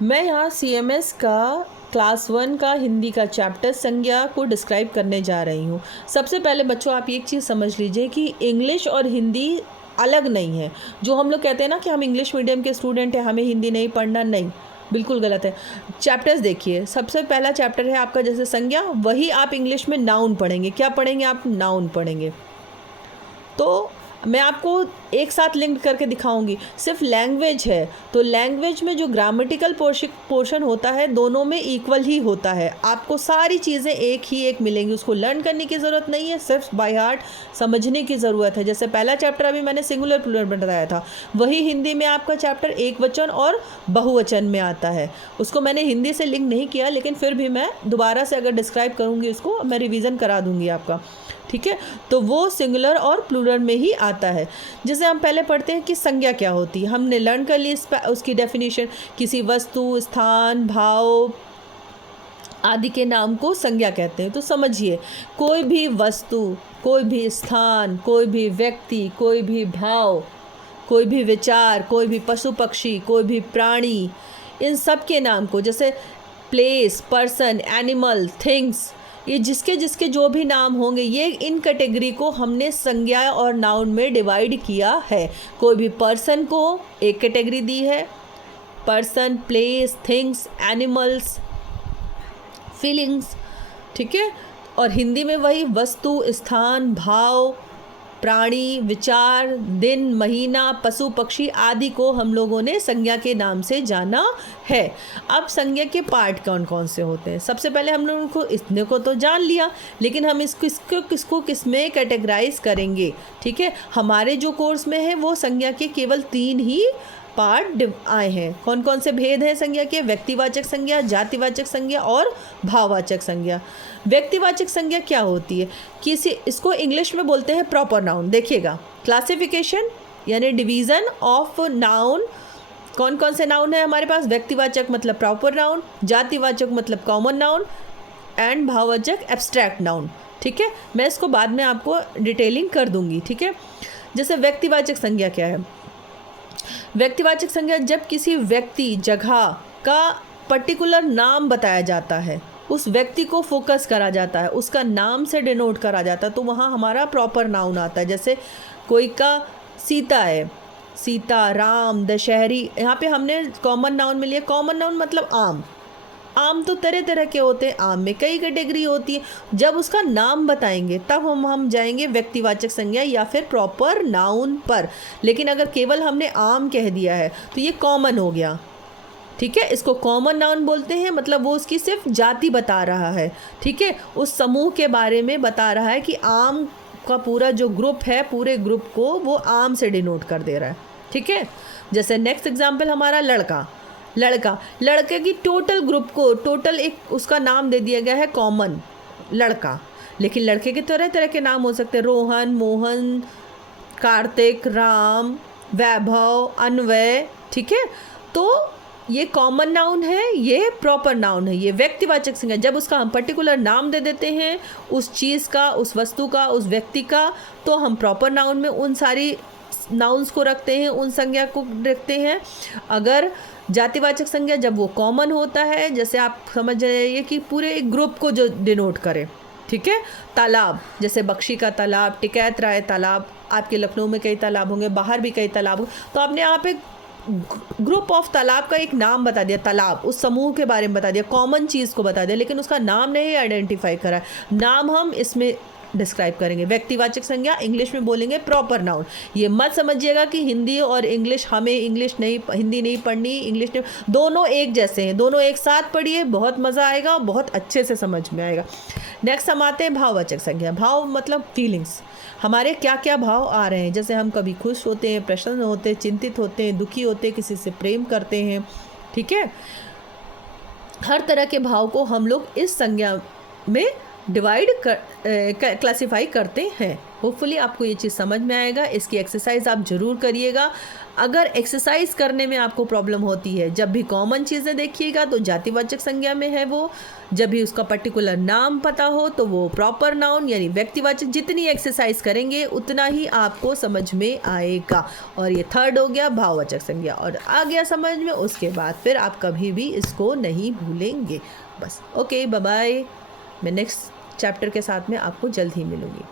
मैं यहाँ सीएमएस का क्लास 1 का हिंदी का चैप्टर संज्ञा को डिस्क्राइब करने जा रही हूँ। सबसे पहले बच्चों आप एक चीज़ समझ लीजिए कि इंग्लिश और हिंदी अलग नहीं है। जो हम लोग कहते हैं ना कि हम इंग्लिश मीडियम के स्टूडेंट हैं, हमें हिंदी नहीं पढ़ना, नहीं, बिल्कुल गलत है। चैप्टर्स देखिए, सबसे पहला चैप्टर है आपका जैसे संज्ञा, वही आप इंग्लिश में नाउन पढ़ेंगे। क्या पढ़ेंगे आप? नाउन पढ़ेंगे। तो मैं आपको एक साथ लिंक करके दिखाऊंगी। सिर्फ लैंग्वेज है तो लैंग्वेज में जो ग्रामेटिकल पोर्शन होता है दोनों में इक्वल ही होता है। आपको सारी चीज़ें एक ही एक मिलेंगी, उसको लर्न करने की ज़रूरत नहीं है, सिर्फ बाय हार्ट समझने की ज़रूरत है। जैसे पहला चैप्टर अभी मैंने सिंगुलर प्लूरल बताया था, वही हिंदी में आपका चैप्टर एक वचन और बहुवचन में आता है। उसको मैंने हिंदी से लिंक नहीं किया, लेकिन फिर भी मैं दोबारा से अगर डिस्क्राइब करूँगी उसको, मैं रिविज़न करा दूँगी आपका, ठीक है। तो वो सिंगुलर और प्लूरल में ही आता है। जैसे हम पहले पढ़ते हैं कि संज्ञा क्या होती है, हमने लर्न कर ली उसकी डेफिनेशन। किसी वस्तु, स्थान, भाव आदि के नाम को संज्ञा कहते हैं। तो समझिए, कोई भी वस्तु, कोई भी स्थान, कोई भी व्यक्ति, कोई भी भाव, कोई भी विचार, कोई भी पशु पक्षी, कोई भी प्राणी, इन सब के नाम को, जैसे प्लेस, पर्सन, एनिमल, थिंग्स, ये जिसके जिसके जो भी नाम होंगे, ये इन कैटेगरी को हमने संज्ञा और नाउन में डिवाइड किया है। कोई भी पर्सन को एक कैटेगरी दी है, person, place, things, animals, feelings, ठीक है। और हिंदी में वही वस्तु, स्थान, भाव, प्राणी, विचार, दिन, महीना, पशु पक्षी आदि को हम लोगों ने संज्ञा के नाम से जाना है। अब संज्ञा के पार्ट कौन कौन से होते हैं? सबसे पहले हम लोगों को इतने को तो जान लिया, लेकिन हम किसको किस में कैटेगराइज करेंगे, ठीक है। हमारे जो कोर्स में है वो संज्ञा के केवल 3 ही पार्ट आए हैं। कौन कौन से भेद हैं संज्ञा के? व्यक्तिवाचक संज्ञा, जातिवाचक संज्ञा और भाववाचक संज्ञा। व्यक्तिवाचक संज्ञा क्या होती है? इसको इंग्लिश में बोलते हैं प्रॉपर नाउन। देखिएगा, क्लासिफिकेशन यानी डिवीज़न ऑफ नाउन। कौन कौन से नाउन है हमारे पास? व्यक्तिवाचक मतलब प्रॉपर नाउन, जातिवाचक मतलब कॉमन नाउन, एंड भाववाचक एब्स्ट्रैक्ट नाउन, ठीक है। मैं इसको बाद में आपको डिटेलिंग कर दूंगी, ठीक है। जैसे व्यक्तिवाचक संज्ञा क्या है? व्यक्तिवाचक संज्ञा जब किसी व्यक्ति, जगह का पर्टिकुलर नाम बताया जाता है, उस व्यक्ति को फोकस करा जाता है, उसका नाम से डिनोट करा जाता है, तो वहाँ हमारा प्रॉपर नाउन आता है। जैसे कोई का सीता है, सीता, राम, दशहरी, यहाँ पे हमने कॉमन नाउन में लिया। कॉमन नाउन मतलब आम। आम तो तरह तरह के होते हैं, आम में कई कैटेगरी होती है। जब उसका नाम बताएंगे तब हम जाएंगे व्यक्तिवाचक संज्ञा या फिर प्रॉपर नाउन पर। लेकिन अगर केवल हमने आम कह दिया है तो ये कॉमन हो गया, ठीक है। इसको कॉमन नाउन बोलते हैं, मतलब वो उसकी सिर्फ जाति बता रहा है, ठीक है। उस समूह के बारे में बता रहा है कि आम का पूरा जो ग्रुप है, पूरे ग्रुप को वो आम से डिनोट कर दे रहा है, ठीक है। जैसे नेक्स्ट एग्जाम्पल हमारा लड़का। लड़के की टोटल ग्रुप को, टोटल एक उसका नाम दे दिया गया है कॉमन, लड़का। लेकिन लड़के के तरह तरह के नाम हो सकते हैं, रोहन, मोहन, कार्तिक, राम, वैभव, अन्वय, ठीक है। तो ये कॉमन नाउन है, ये प्रॉपर नाउन है, ये व्यक्तिवाचक संज्ञा। जब उसका हम पर्टिकुलर नाम दे देते हैं उस चीज़ का, उस वस्तु का, उस व्यक्ति का, तो हम प्रॉपर नाउन में उन सारी नाउन्स को रखते हैं, उन संज्ञा को रखते हैं। अगर जातिवाचक संज्ञा जब वो कॉमन होता है, जैसे आप समझ जाइए कि पूरे एक ग्रुप को जो डिनोट करे, ठीक है। तालाब, जैसे बख्शी का तालाब, टिकैत राय तालाब, आपके लखनऊ में कई तालाब होंगे, बाहर भी कई तालाब होंगे, तो आपने यहाँ पे ग्रुप ऑफ तालाब का एक नाम बता दिया, तालाब, उस समूह के बारे में बता दिया, कॉमन चीज़ को बता दिया, लेकिन उसका नाम नहीं आइडेंटिफाई करा। नाम हम इसमें डिस्क्राइब करेंगे। व्यक्तिवाचक संज्ञा इंग्लिश में बोलेंगे प्रॉपर नाउन। ये मत समझिएगा कि हिंदी और इंग्लिश, हमें इंग्लिश नहीं, हिंदी नहीं पढ़नी, इंग्लिश नहीं, दोनों एक जैसे हैं, दोनों एक साथ पढ़िए, बहुत मज़ा आएगा, बहुत अच्छे से समझ में आएगा। नेक्स्ट हम आते हैं भाववाचक संज्ञा। भाव मतलब फीलिंग्स, हमारे क्या क्या भाव आ रहे हैं। जैसे हम कभी खुश होते हैं, प्रसन्न होते हैं, चिंतित होते हैं, दुखी होते हैं, किसी से प्रेम करते हैं, ठीक है। हर तरह के भाव को हम लोग इस संज्ञा में डिवाइड क्लासिफाई करते हैं। होपफुली आपको ये चीज़ समझ में आएगा। इसकी एक्सरसाइज आप ज़रूर करिएगा। अगर एक्सरसाइज करने में आपको प्रॉब्लम होती है, जब भी कॉमन चीज़ें देखिएगा तो जातिवाचक संज्ञा में है वो, जब भी उसका पर्टिकुलर नाम पता हो तो वो प्रॉपर नाउन यानी व्यक्तिवाचक। जितनी एक्सरसाइज करेंगे उतना ही आपको समझ में आएगा। और ये थर्ड हो गया भाववाचक संज्ञा, और आ गया समझ में, उसके बाद फिर आप कभी भी इसको नहीं भूलेंगे। बस ओके, बाय बाय। मैं नेक्स्ट चैप्टर के साथ में आपको जल्द ही मिलूँगी।